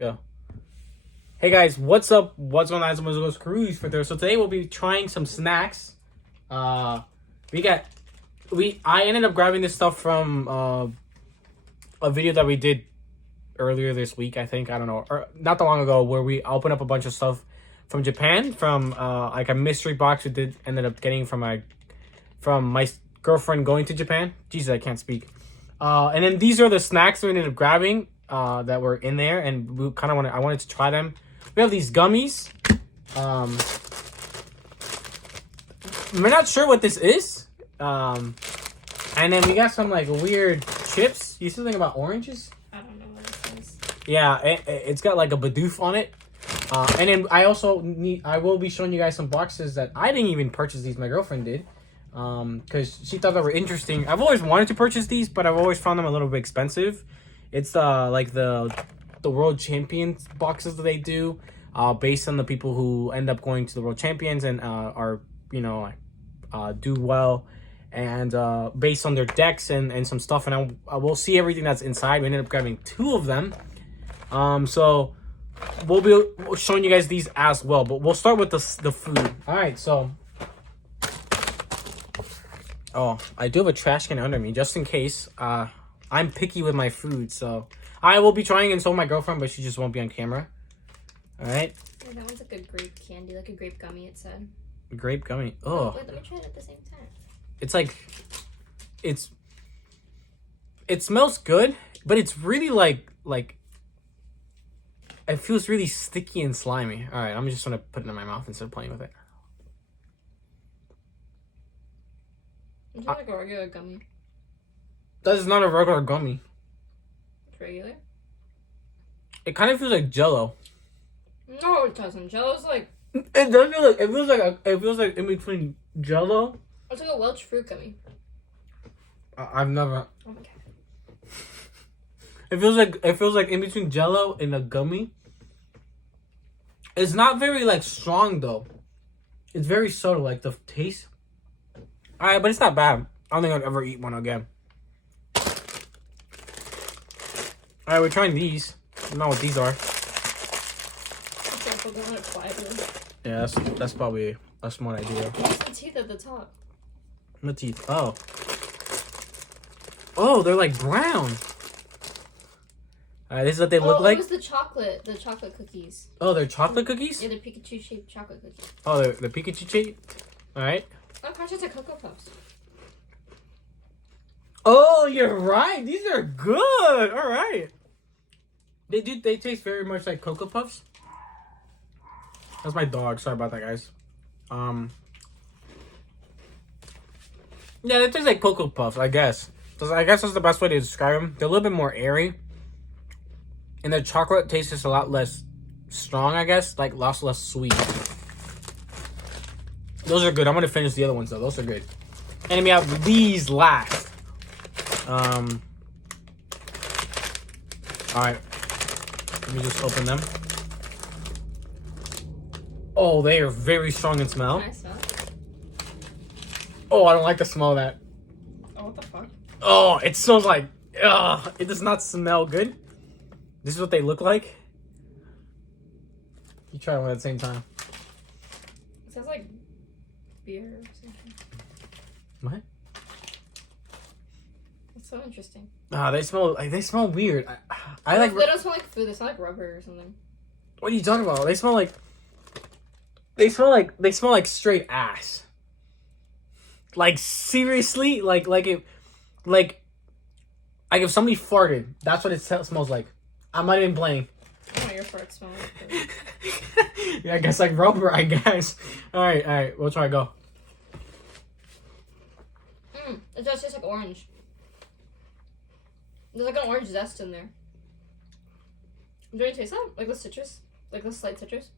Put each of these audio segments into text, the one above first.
Go. Hey guys, what's up? What's going on? It's Mozgo's Cruise for there. So today we'll be trying some snacks. I ended up grabbing this stuff from a video that we did earlier this week, I think. I don't know, or not that long ago, where we opened up a bunch of stuff from Japan, from like a mystery box we ended up getting from my girlfriend going to Japan. Jesus, I can't speak. And then these are the snacks we ended up grabbing that were in there, and we kind of I wanted to try them. We have these gummies. We're not sure what this is. And then we got some like weird chips. You see something about oranges? I don't know what this is. Yeah, it's got like a Bidoof on it. And then I will be showing you guys some boxes that I didn't even purchase these. My girlfriend did. Because she thought they were interesting. I've always wanted to purchase these, but I've always found them a little bit expensive. It's like the world champions boxes that they do, based on the people who end up going to the world champions and are do well, and based on their decks and some stuff. And I will see everything that's inside. We ended up grabbing 2 of them. So we'll be showing you guys these as well. But we'll start with the food. All right, so. Oh, I do have a trash can under me, just in case. I'm picky with my food, so I will be trying, and so my girlfriend, but she just won't be on camera. All right. Yeah, that one's like a grape candy, like a grape gummy. It said. Grape gummy. Oh. Wait, let me try it at the same time. It's like, it smells good, but it's really like it feels really sticky and slimy. All right, I'm just gonna put it in my mouth instead of playing with it. It's like a regular gummy. That is not a regular gummy. It's regular? It kind of feels like Jello. No, it doesn't. Jello's like... It does feel like, it feels like in between Jello. It's like a Welch fruit gummy. I've never. Oh my god. It feels like in between Jello and a gummy. It's not very like strong though. It's very subtle, like the taste. Alright, but it's not bad. I don't think I'd ever eat one again. Alright, we're trying these. I don't know what these are. Careful, don't let it fly through. Yeah, that's probably a smart idea. What's the teeth at the top? The teeth. Oh. Oh, they're like brown. Alright, this is what they look like. It was the chocolate cookies. Oh, they're chocolate cookies? Yeah, the Pikachu shaped chocolate cookies. Oh, they're the Pikachu shaped? Alright. Oh, gosh, it's a Cocoa Puffs. Oh, you're right. These are good. All right. They taste very much like Cocoa Puffs. That's my dog. Sorry about that, guys. Yeah, they taste like Cocoa Puffs, I guess. I guess that's the best way to describe them. They're a little bit more airy. And the chocolate taste is a lot less strong, I guess. Like, lots less sweet. Those are good. I'm going to finish the other ones, though. Those are good. And then we have these last. Alright. Let me just open them. Oh, they are very strong in smell. Can I smell it? Oh, I don't like the smell of that. Oh, what the fuck? Oh, it smells like... Ugh, it does not smell good. This is what they look like. You try one at the same time. It sounds like beer or something. What? It's so interesting. They smell weird. I They like... don't smell like food. They smell like rubber or something. What are you talking about? They smell like... They smell like straight ass. Like, seriously? Like if somebody farted, that's what it smells like. I'm not even playing. I want your fart smell like food. Yeah, I guess like rubber, I guess. Alright, we'll try go. It does taste like orange. There's like an orange zest in there. Do you taste that? Like the citrus? Like the slight citrus?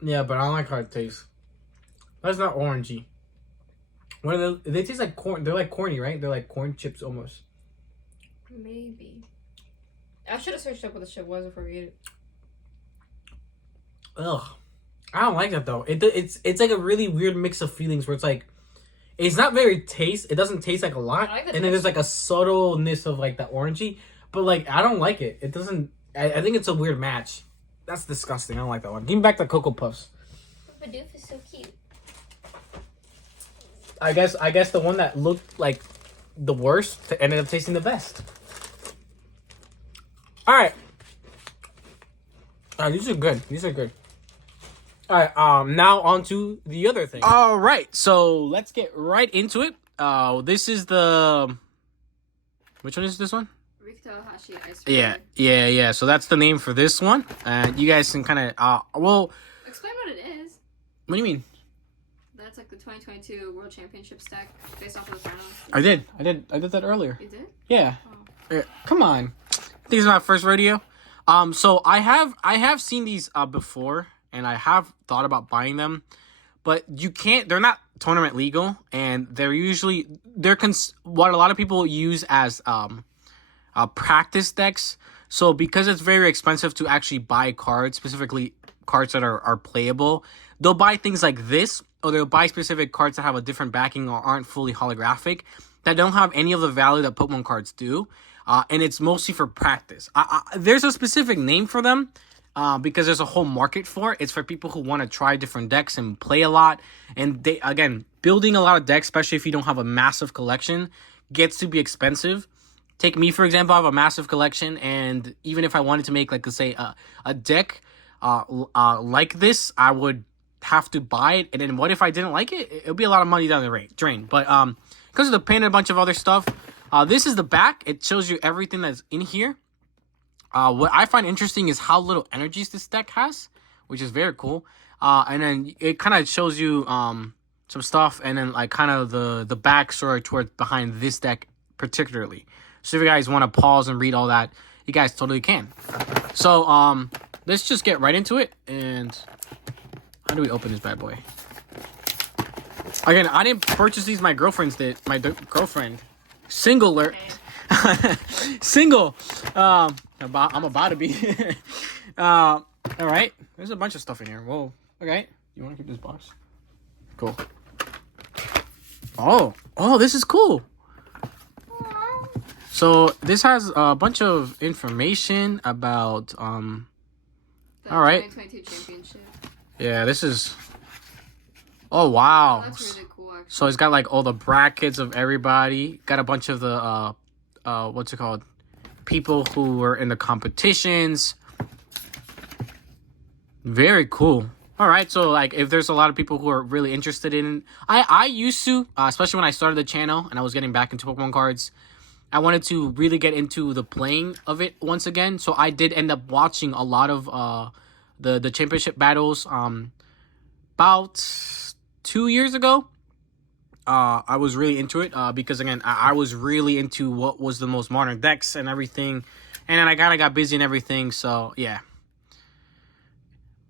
Yeah, but I don't like how it tastes. That's not orangey. What are they taste like corn. They're like corny, right? They're like corn chips almost. Maybe. I should have searched up what the shit was before we ate it. Ugh. I don't like that though. It's like a really weird mix of feelings where it's like it's not very it doesn't taste like a lot. I like the and then there's like a subtleness of like the orangey. But like I don't like it. It doesn't I think it's a weird match. That's disgusting. I don't like that one. Give me back the Cocoa Puffs. Bidoof is so cute. I guess the one that looked like the worst ended up tasting the best. All right. These are good. These are good. All right. Now on to the other thing. All right. So let's get right into it. This is the. Which one is this one? Rikuto Hashi Ice Cream. Yeah. So that's the name for this one, and you guys can kind of well. Explain what it is. What do you mean? That's like the 2022 World Championship stack based off of the finals. I did that earlier. You did? Yeah. Oh. Come on. I think it's my first rodeo. So I have seen these before, and I have thought about buying them, but you can't. They're not tournament legal, and they're usually what a lot of people use as practice decks. So because it's very expensive to actually buy cards, specifically cards that are playable, they'll buy things like this, or they'll buy specific cards that have a different backing or aren't fully holographic, that don't have any of the value that Pokemon cards do. And it's mostly for practice. There's a specific name for them because there's a whole market for it. It's for people who want to try different decks and play a lot. And they, again, building a lot of decks, especially if you don't have a massive collection, gets to be expensive. Take me, for example. I have a massive collection, and even if I wanted to make, like, let's say, a deck like this, I would have to buy it. And then what if I didn't like it? It would be a lot of money down the drain. But because of the paint and a bunch of other stuff, this is the back. It shows you everything that's in here. What I find interesting is how little energies this deck has, which is very cool. And then it kind of shows you some stuff, and then like kind of the backstory towards behind this deck particularly. So if you guys want to pause and read all that, you guys totally can. So let's just get right into it. And how do we open this bad boy? Again, I didn't purchase these. My girlfriend's did. My girlfriend. Single alert. Okay. Single. I'm about to be. All right. There's a bunch of stuff in here. Whoa. Okay. You want to keep this box? Cool. Oh, this is cool. So this has a bunch of information about The all right. 2022 championship. Yeah, this is. Oh wow. That's really cool, actually. So it's got like all the brackets of everybody. Got a bunch of the what's it called? People who were in the competitions. Very cool. All right, so like if there's a lot of people who are really interested in, I used to, especially when I started the channel and I was getting back into Pokemon cards, I wanted to really get into the playing of it once again. So I did end up watching a lot of the championship battles. About 2 years ago, I was really into it because again I was really into what was the most modern decks and everything, and then I kind of got busy and everything. So yeah.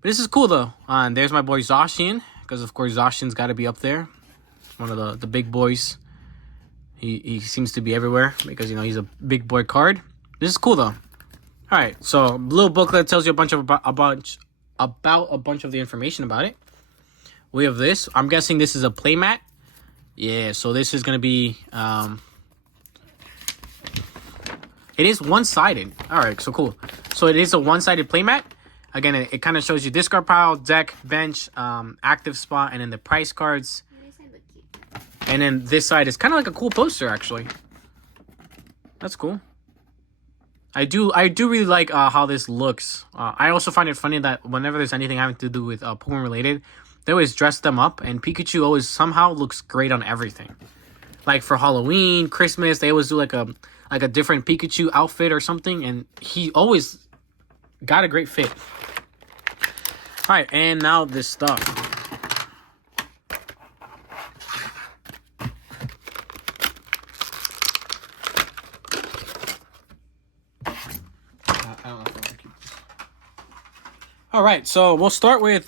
But this is cool though. And there's my boy Zacian, because of course Zacian's got to be up there. One of the big boys. He seems to be everywhere because you know he's a big boy card. This is cool though. All right, so a little booklet tells you about a bunch of the information about it. We have this. I'm guessing this is a playmat. Yeah, so this is gonna be it is one-sided. All right, so cool. So it is a one-sided playmat. Again, it kind of shows you discard pile, deck, bench, active spot, and then the price cards. And then this side is kind of like a cool poster, actually. That's cool. I do really like how this looks. I also find it funny that whenever there's anything having to do with Pokemon related, they always dress them up, and Pikachu always somehow looks great on everything. Like for Halloween, Christmas, they always do like a different Pikachu outfit or something, and he always got a great fit. All right, and now this stuff. All right, so we'll start with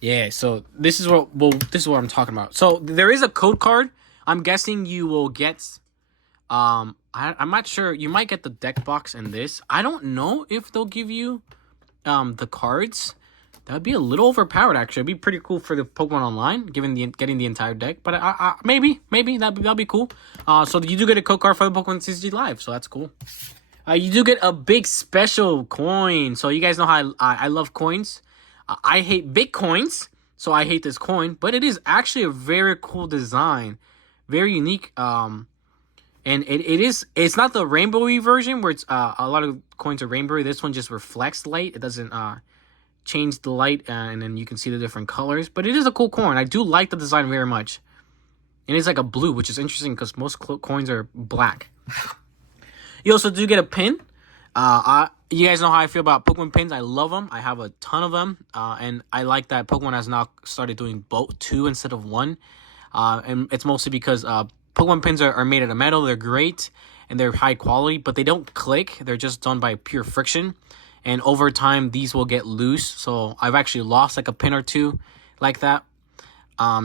yeah, so this is what I'm talking about. So there is a code card. I'm guessing you will get I'm not sure, you might get the deck box in this. I don't know if they'll give you the cards. That would be a little overpowered actually. It'd be pretty cool for the Pokemon Online, getting the entire deck. But maybe that'll be cool. So you do get a code card for the Pokemon CCG Live, so that's cool. You do get a big special coin. So you guys know how I love coins. I hate big coins, so I hate this coin. But it is actually a very cool design, very unique. And it's not the rainbowy version where it's a lot of coins are rainbowy. This one just reflects light. It doesn't change the light, and then you can see the different colors. But it is a cool coin. I do like the design very much. And it's like a blue, which is interesting because most coins are black. You also do get a pin. You guys know how I feel about Pokemon pins. I love them. I have a ton of them. And I like that Pokemon has now started doing both 2 instead of 1. And it's mostly because Pokemon pins are made out of metal. They're great and they're high quality, but they don't click. They're just done by pure friction. And over time, these will get loose. So I've actually lost like a pin or 2 like that.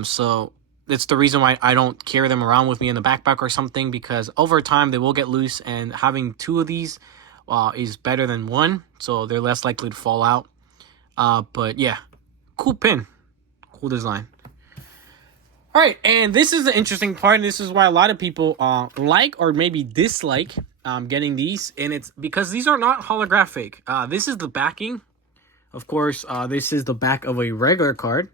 So it's the reason why I don't carry them around with me in the backpack or something, because over time they will get loose, and having 2 of these is better than 1, so they're less likely to fall out. But yeah, cool pin, cool design. All right, and this is the interesting part, and this is why a lot of people like or maybe dislike getting these, and it's because these are not holographic. This is the backing. Of course, this is the back of a regular card.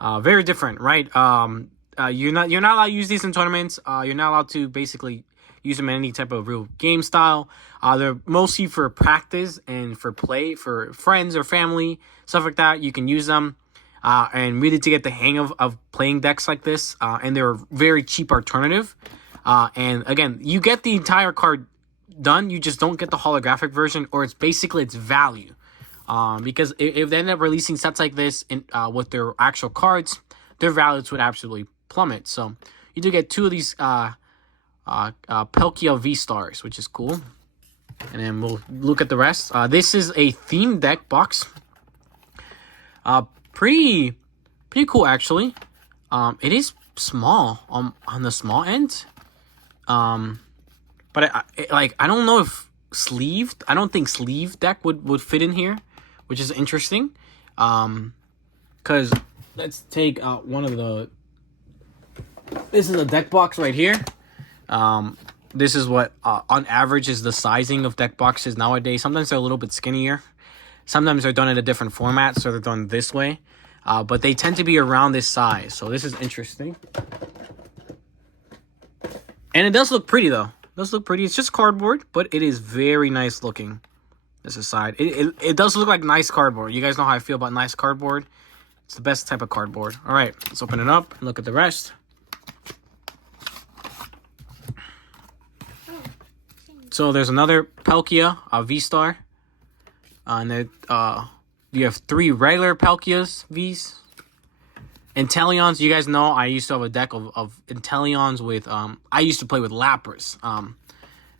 Very different, right? You're not allowed to use these in tournaments. You're not allowed to basically use them in any type of real game style. They're mostly for practice and for play, for friends or family, stuff like that. You can use them and really to get the hang of playing decks like this. And they're a very cheap alternative. And again, you get the entire card done. You just don't get the holographic version, or it's basically its value. Because if they end up releasing sets like this in, with their actual cards, their values would absolutely plummet. So you do get 2 of these Palkia V-Stars, which is cool. And then we'll look at the rest. This is a theme deck box. Pretty cool, actually. It is small on the small end. But I don't know if sleeved. I don't think sleeve deck would fit in here, which is interesting. Because let's take out one of the. This is a deck box right here. This is what on average is the sizing of deck boxes nowadays. Sometimes they're a little bit skinnier. Sometimes they're done in a different format, so they're done this way. But they tend to be around this size. So this is interesting. And it does look pretty, though. It does look pretty. It's just cardboard, but it is very nice looking. This aside. It does look like nice cardboard. You guys know how I feel about nice cardboard. It's the best type of cardboard. All right, let's open it up and look at the rest. So there's another Palkia, V-Star. And then you have 3 regular Palkias Vs. Inteleons, you guys know I used to have a deck of Inteleons with, I used to play with Lapras.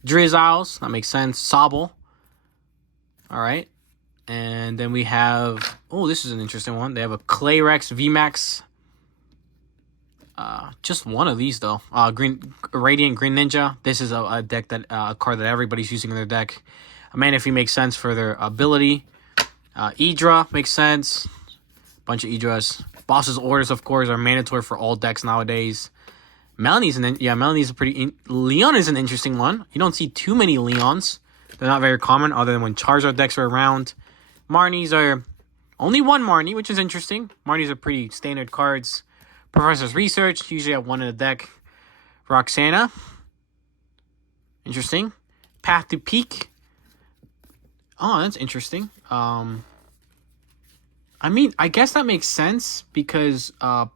Drizzles, that makes sense. Sobble. All right. And then we have, oh, this is an interesting one. They have a Clayrex VMAX. Just one of these, though. Radiant Green Ninja. This is a deck that, a card that everybody's using in their deck. Manaphy makes sense for their ability. Idra makes sense. Bunch of Idras. Boss's Orders, of course, are mandatory for all decks nowadays. Melanie's a pretty... Leon is an interesting one. You don't see too many Leons. They're not very common, other than when Charizard decks are around. Marnies are... Only one Marnie, which is interesting. Marnies are pretty standard cards. Professor's Research, usually have one in the deck. Roxana. Interesting. Path to Peak. Oh, that's interesting. I mean, I guess that makes sense because other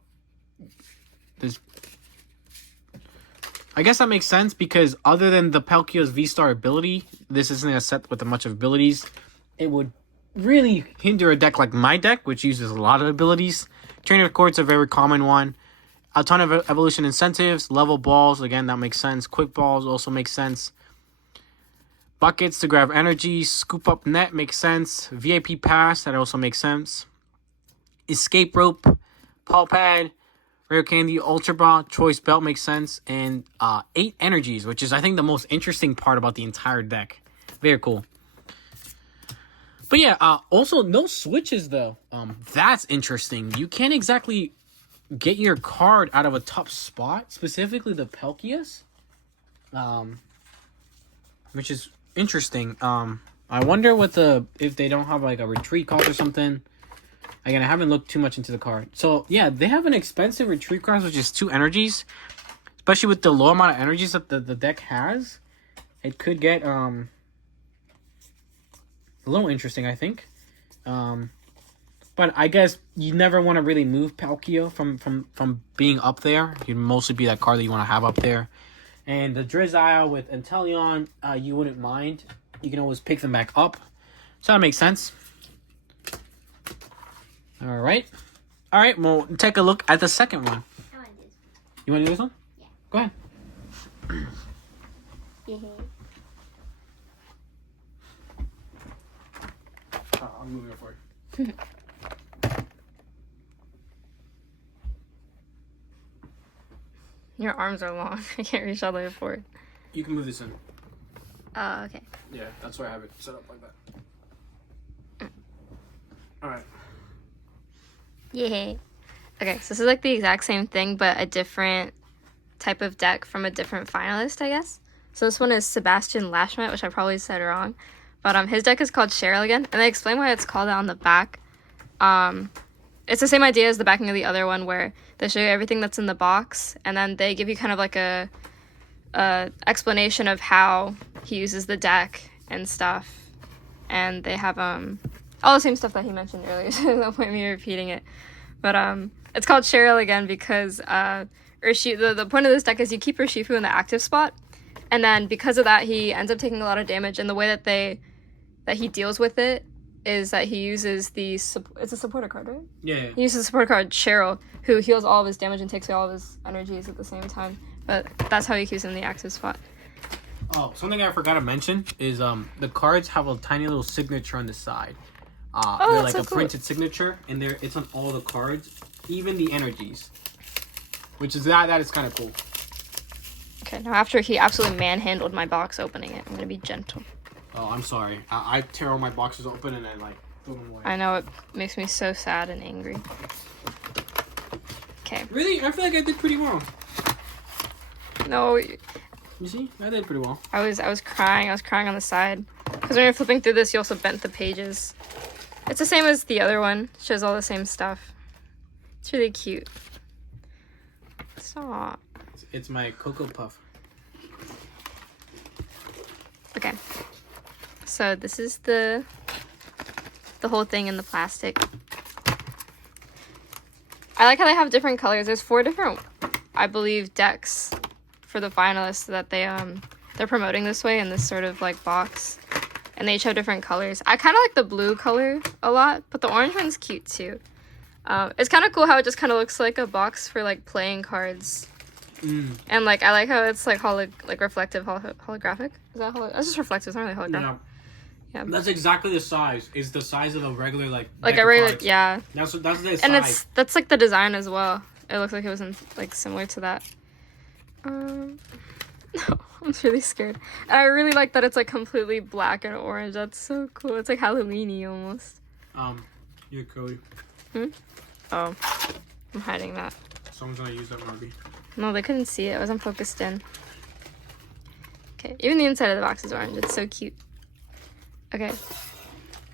than the Palkia's V-Star ability, this isn't a set with a bunch of abilities. It would really hinder a deck like my deck, which uses a lot of abilities. Trainer Court's a very common one. A ton of evolution incentives, level balls, again, that makes sense. Quick balls also makes sense. Buckets to grab energy. Scoop up net makes sense. VIP pass, that also makes sense. Escape rope. Paw pad. Rare candy. Ultra ball. Choice belt makes sense. And 8 energies, which is I think the most interesting part about the entire deck. Very cool. But yeah, also no switches though. That's interesting. You can't exactly get your card out of a top spot, specifically the Palkias. Which is interesting. I wonder if they don't have like a retreat cost or something. Again, I haven't looked too much into the card. So yeah, they have an expensive retreat cost, which is 2 energies. Especially with the low amount of energies that the deck has, it could get a little interesting, I think. But I guess you never want to really move Palkia from being up there. You'd mostly be that card that you want to have up there. And the Drizzile with Inteleon, you wouldn't mind. You can always pick them back up. So that makes sense. Alright. Alright, we'll take a look at the second one. I want this. You want to do this one? Yeah. Go ahead. I'm moving it for you. Your arms are long. I can't reach all the way forward. You can move this in. Oh, okay. Yeah, that's why I have it set up like that. Alright. Yay. Okay, so this is like the exact same thing, but a different type of deck from a different finalist, I guess. So this one is Sebastian Lashmet, which I probably said wrong. But his deck is called Cheryl again, and they explain why it's called that on the back. It's the same idea as the backing of the other one, where they show you everything that's in the box, and then they give you kind of like a explanation of how he uses the deck and stuff. And they have all the same stuff that he mentioned earlier, so there's no point me repeating it. But it's called Cheryl again because the point of this deck is you keep Urshifu in the active spot, and then because of that he ends up taking a lot of damage, and the way that he deals with it is that he uses it's a supporter card, right? Yeah. He uses the support card Cheryl, who heals all of his damage and takes away all of his energies at the same time. But that's how he keeps him in the active spot. Oh, something I forgot to mention is the cards have a tiny little signature on the side. They're that's like so a cool. printed signature, and it's on all the cards, even the energies. Which is that is kind of cool. Okay, now after he absolutely manhandled my box opening it, I'm gonna be gentle. Oh, I'm sorry. I tear all my boxes open and I like throw them away. I know, it makes me so sad and angry. Okay. Really? I feel like I did pretty well. No, You see? I did pretty well. I was crying. I was crying on the side. Because when you're flipping through this, you also bent the pages. It's the same as the other one. It shows all the same stuff. It's really cute. Stop. It's my Cocoa Puff. Okay. So this is the whole thing in the plastic. I like how they have different colors. There's 4 different, I believe, decks for the finalists that they're promoting this way in this sort of like box, and they each have different colors. I kind of like the blue color a lot, but the orange one's cute too. It's kind of cool how it just kind of looks like a box for like playing cards. And like I like how it's like reflective holographic. Is that that's just reflective? It's not really holographic. Yeah. That's exactly the size. It's the size of a regular Like deck a of regular, cards. yeah. That's the size. And that's like the design as well. It looks like it was like similar to that. No, I'm really scared. And I really like that it's like completely black and orange. That's so cool. It's like Halloween-y almost. You're Cody. Oh, I'm hiding that. Someone's gonna use that Barbie. No, they couldn't see it. It wasn't focused in. Okay, even the inside of the box is orange. It's so cute. Okay,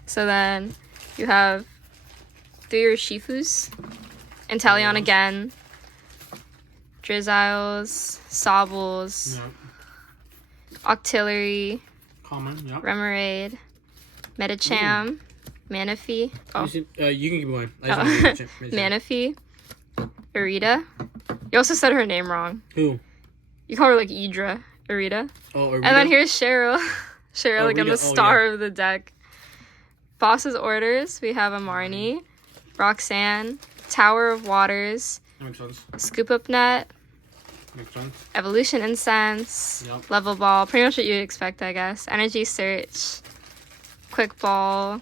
so then you have 3 Urshifus, Inteleon again, Drizziles, Sobbles, Yep. Octillery, Common. Yep. Remoraid, Medicham, Manaphy, You can keep going. Manaphy, Irida. You also said her name wrong. Who? You call her like Idra, Irida. Oh, And then here's Cheryl. Cheryl, again, Rita. the star of the deck. Boss's Orders, we have Amarni, Roxanne, Tower of Waters, That makes sense. Scoop Up Net, Makes sense. Evolution Incense, Yep. Level Ball, pretty much what you'd expect, I guess. Energy Search, Quick Ball,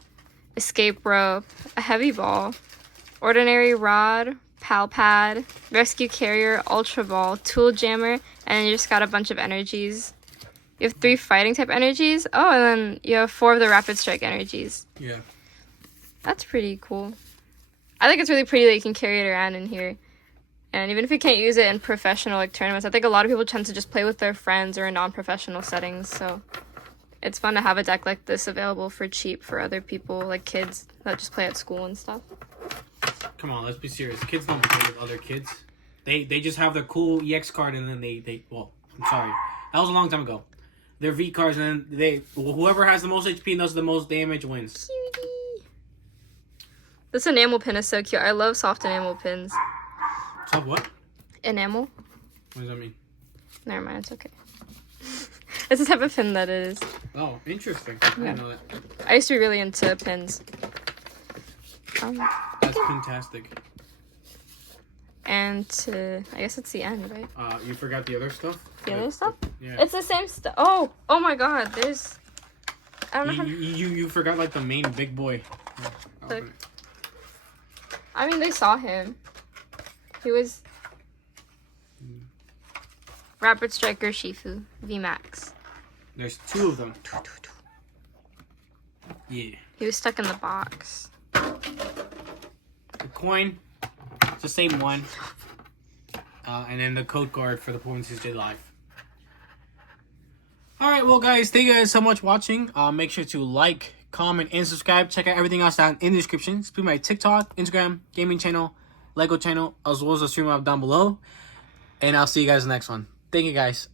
Escape Rope, a Heavy Ball, Ordinary Rod, Pal Pad, Rescue Carrier, Ultra Ball, Tool Jammer, and then you just got a bunch of energies. You have 3 fighting type energies. Oh, and then you have 4 of the rapid strike energies. Yeah. That's pretty cool. I think it's really pretty that you can carry it around in here. And even if you can't use it in professional like tournaments, I think a lot of people tend to just play with their friends or in non-professional settings. So It's fun to have a deck like this available for cheap for other people, like kids that just play at school and stuff. Come on, let's be serious. Kids don't play with other kids. They just have their cool EX card and then they well, I'm sorry. That was a long time ago. Their V cards and then whoever has the most HP and does the most damage wins. Cutie. This enamel pin is so cute. I love soft enamel pins. So what? Enamel? What does that mean? Never mind, it's okay. It's the type of pin that it is. Oh, interesting. I didn't know that. I used to be really into pins. That's fantastic. And I guess it's the end, right? You forgot the other stuff? The other stuff? Yeah. It's the same stuff. Oh my god, there's... I don't know how to... You forgot like the main big boy. Look. I mean, they saw him. He was... Rapid Striker Shifu VMAX. There's 2 of them. Yeah. He was stuck in the box. The coin, it's the same one. And then the code card for the Points Tuesday Live. Alright, well guys, thank you guys so much for watching. Make sure to like, comment, and subscribe. Check out everything else down in the description. It's my TikTok, Instagram, gaming channel, Lego channel, as well as the stream up down below. And I'll see you guys in the next one. Thank you guys.